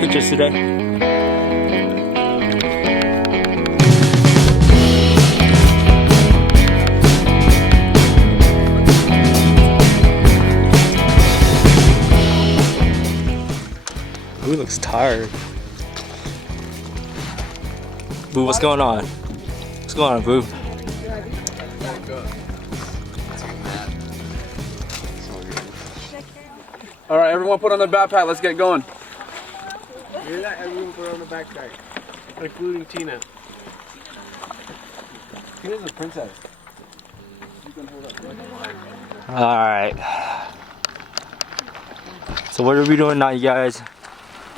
pictures today. Boo looks tired. Boo, what's going on? What's going on, Boo? All right, everyone put on their backpack. Let's get going. You're not everyone put on the backpack, including Tina. Tina's a princess. Alright. So what are we doing now, you guys?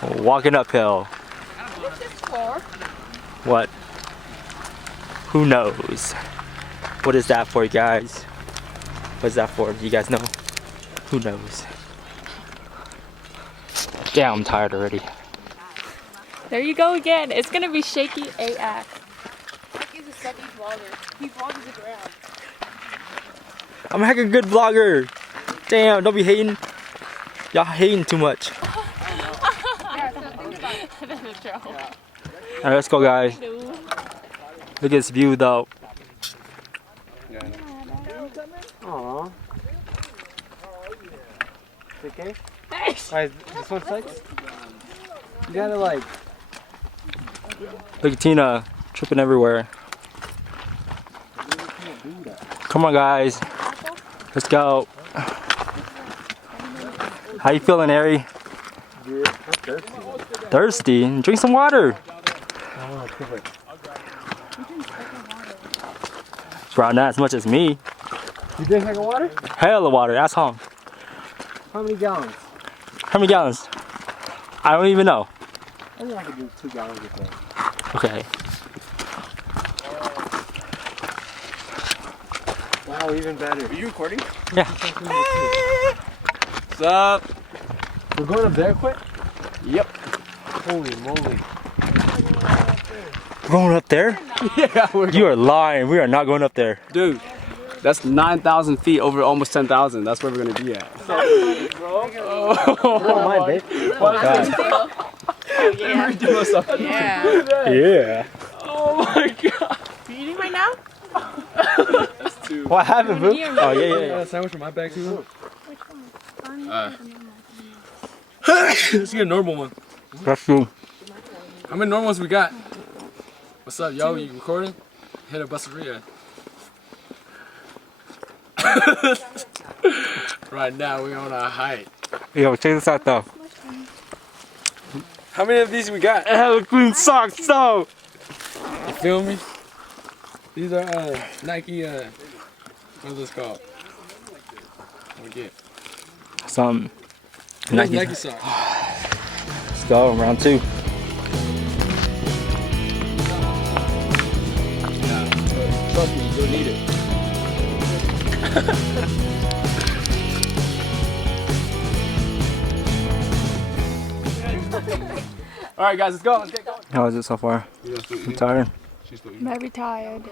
We're walking uphill. What's this for? What? Who knows? What is that for, you guys? What is that for? Do you guys know? Who knows? Damn, I'm tired already. There you go again. It's gonna be shaky AF. He's a sucky vlogger. He vlogs the ground. I'm a heck of a good vlogger. Damn, don't be hating. Y'all hating too much. Alright, let's go, guys. Look at this view, though. Aww. Okay? Alright, this one sucks? You gotta like... Look at Tina tripping everywhere. Come on, guys. Let's go. How you feeling, Ari? Good. I'm thirsty. Thirsty? Drink some water. I want to cover. Bro, not as much as me. You drink like a water? Hell of water. Ask home. How many gallons? How many gallons? I don't even know. I think I could do 2 gallons of that. Okay. Wow, even better. Are you recording? Yeah. What's up? We're going up there quick? Yep. Holy moly. We're going up there? Yeah, You are lying. We are not going up there. dude. That's 9,000 feet over almost 10,000. That's where we're gonna be at. Oh, my babe. Oh, God. Yeah. Yeah. Oh my god. You eating right now? That's too. What happened, boo? Oh, yeah, yeah, got yeah. a sandwich in my bag too? Let's get a normal one. That's true. How many normal ones we got? What's up, yo? You recording? Hit a busteria. Right now, we're on a hike. Yo, check this out, though. How many of these we got? Hella clean socks, though. You feel me? These are Nike, what is this called? I forget. Some Nike socks. Let's go, round 2. Yeah, trust me, you'll need it. Alright guys, let's go, let's get going. How is it so far? I'm tired. Very tired.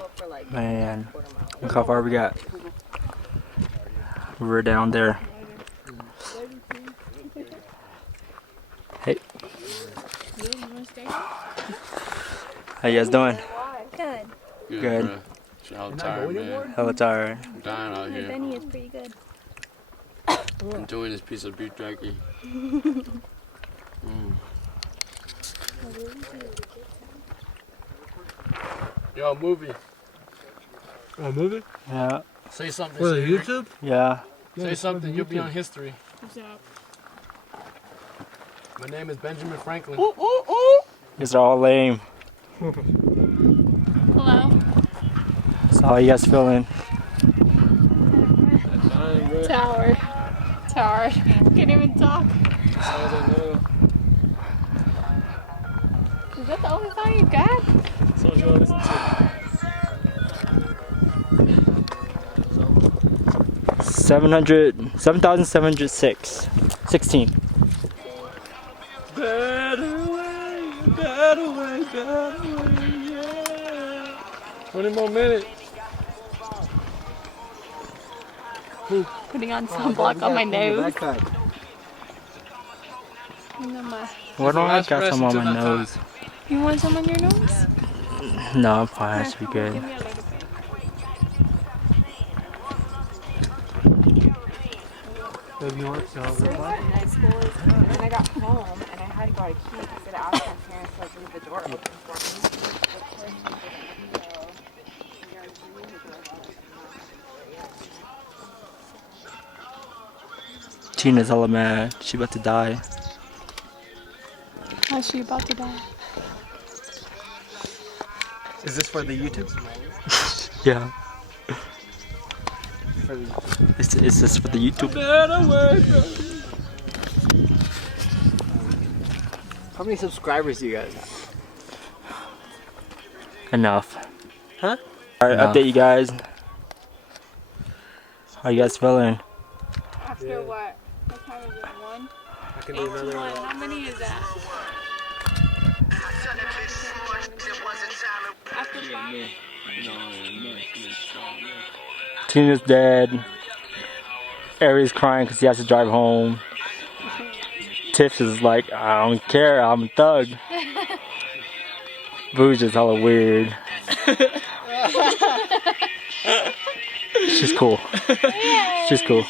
Man, look how far we got. We're down there. Hey. How you guys doing? Good. Good. I'm tired, man. Hella tired. I'm dying out here. Benny is pretty good. Enjoying this piece of beef jerky. Yo, movie. A movie? Yeah. Say something. For the Siri. YouTube? Yeah. Say something. You'll be on history. What's up? My name is Benjamin Franklin. These are all lame. Hello. So how you guys feeling? Tower. Tower. Can't even talk. Is that the only song you got? So you want to listen to? 7,706. 16. Better way, better way, yeah. 20 more minutes. Putting on sunblock on my nose. Why don't I Last got rest some on until my that time. nose? You want some on your nose? No, I'm fine. I should be good. Give me a little bit. Maybe you want some. Night school is and then I got home and I hadn't brought a key because I asked my parents to like leave the door open for me. Of course they didn't, so we are doing the door while Tina's hella mad. She about to die. How's she about to die? Is this for the YouTube? Yeah. For the It's just for the YouTube. How many subscribers do you guys have? Enough. Huh? Alright, Enough. update you guys. How you guys feeling? After Yeah. what? What time is it? 1? I can do another one. How many is that? After 5? Tina's dead. Ari's crying because he has to drive home. Tiff is like, I don't care, I'm a thug. Boo's just hella weird. She's cool. She's cool.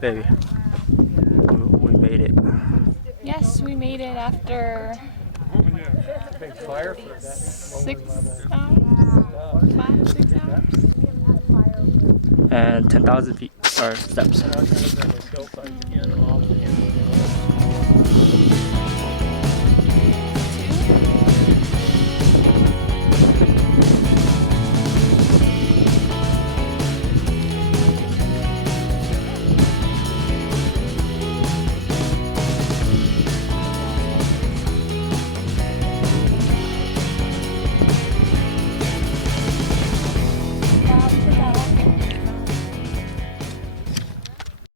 Baby, we made it. Yes, we made it after Big fire for that. 6 hours? 5, 6 hours? And 10,000 feet or steps.